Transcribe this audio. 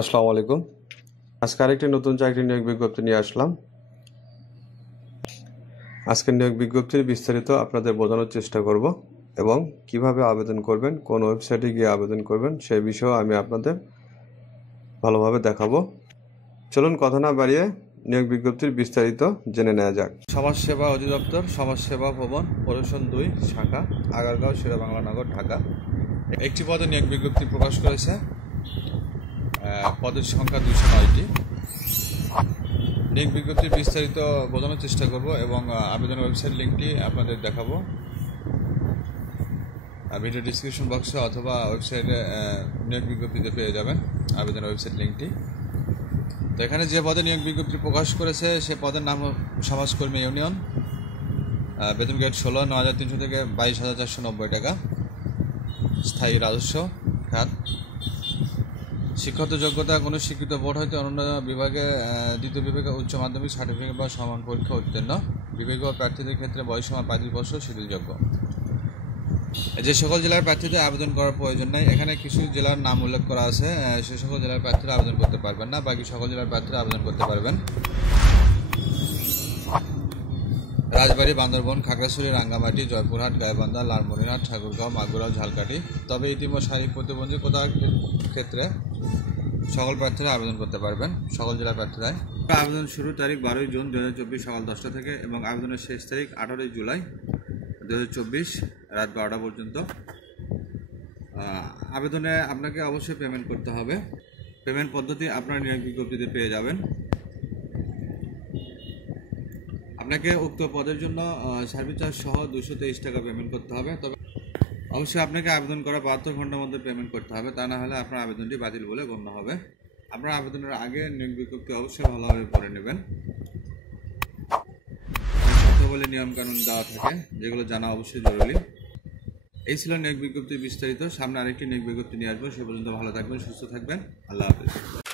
আসসালামু আলাইকুম। আজকে আরেকটি নতুন চাকরি নিয়োগ বিজ্ঞপ্তি নিয়ে আসলাম। আজকের নিয়োগ বিজ্ঞপ্তির বিস্তারিত আপনাদের বোঝানোর চেষ্টা করব এবং কিভাবে আবেদন করবেন, কোন ওয়েবসাইটে গিয়ে আবেদন করবেন সেই বিষয়েও আমি আপনাদের ভালোভাবে দেখাবো। চলুন কথা না বাড়িয়ে নিয়োগ বিজ্ঞপ্তির বিস্তারিত জেনে নেওয়া যাক। সমাজসেবা অধিদপ্তর, সমাজসেবা ভবন, পরিবেশন 2 শাখা, আগারগাঁও, শেরেবাংলা নগর, ঢাকা। একটি পদে নিয়োগ বিজ্ঞপ্তি প্রকাশ করেছে। পদের সংখ্যা 209টি। নিয়োগ বিজ্ঞপ্তির বিস্তারিত বোঝানোর চেষ্টা করব এবং আবেদন ওয়েবসাইট লিঙ্কটি আপনাদের দেখাবো ভিডিও ডিসক্রিপশন বক্সে অথবা ওয়েবসাইটে নিয়োগ বিজ্ঞপ্তিতে পেয়ে যাবেন আবেদন ওয়েবসাইট লিঙ্কটি। তো এখানে যে পদে নিয়োগ বিজ্ঞপ্তি প্রকাশ করেছে সে পদের নাম সমাজকর্মী ইউনিয়ন। বেতন গ্রেড 16, 9,300 থেকে 22,490 টাকা। স্থায়ী রাজস্ব খাত। শিক্ষাগত যোগ্যতা কোনো স্বীকৃত বোর্ড হইতে অন্য বিভাগে দ্বিতীয় বিভাগে উচ্চ মাধ্যমিক সার্টিফিকেট বা সমান পরীক্ষা উত্তীর্ণ। বিভাগীয় প্রার্থীদের ক্ষেত্রে বয়সসীমা 35 বছর, শিথিলযোগ্য। যে সকল জেলার প্রার্থীদের আবেদন করার প্রয়োজন নেই, এখানে কিছু জেলার নাম উল্লেখ করা আছে, সে সকল জেলার প্রার্থীরা আবেদন করতে পারবেন না, বাকি সকল জেলার প্রার্থীরা আবেদন করতে পারবেন। রাজবাড়ী, বান্দরবন, খাগড়াছড়ি, রাঙ্গামাটি, জয়পুরহাট, গাইবান্ধা, লালমনিরহাট, ঠাকুরগাঁও, মাগুরা, ঝালকাঠি। তবে ইতিমধ্যে শারীরিক প্রতিবন্ধকতার ক্ষেত্রে সকল প্রার্থীরা আবেদন করতে পারবেন, সকল জেলার প্রার্থীরাই। আবেদন শুরুর তারিখ 12 জুন 2024 সকাল 10টা থেকে এবং আবেদনের শেষ তারিখ 18 জুলাই 2024 রাত 12টা পর্যন্ত। আবেদনে আপনাকে অবশ্যই পেমেন্ট করতে হবে। পেমেন্ট পদ্ধতি আপনার নিয়োগ বিজ্ঞপ্তিতে পেয়ে যাবেন। আপনাকে উক্ত পদের জন্য সার্ভিস চার্জ সহ 223 টাকা পেমেন্ট করতে হবে। তবে অবশ্যই আপনাকে আবেদন করা 72 ঘন্টার মধ্যে পেমেন্ট করতে হবে, তা না হলে আপনার আবেদনটি বাতিল বলে গণ্য হবে। আপনার আবেদনের আগে নিয়োগ বিজ্ঞপ্তি অবশ্যই ভালোভাবে পড়ে নেবেন। বলে নিয়মকানুন দেওয়া থাকে, যেগুলো জানা অবশ্যই জরুরি। এই ছিল নিয়োগ বিজ্ঞপ্তির বিস্তারিত। সামনে আরেকটি নিয়োগ বিজ্ঞপ্তি নিয়ে আসবো। সে পর্যন্ত ভালো থাকবেন, সুস্থ থাকবেন। আল্লাহ হাফেজ।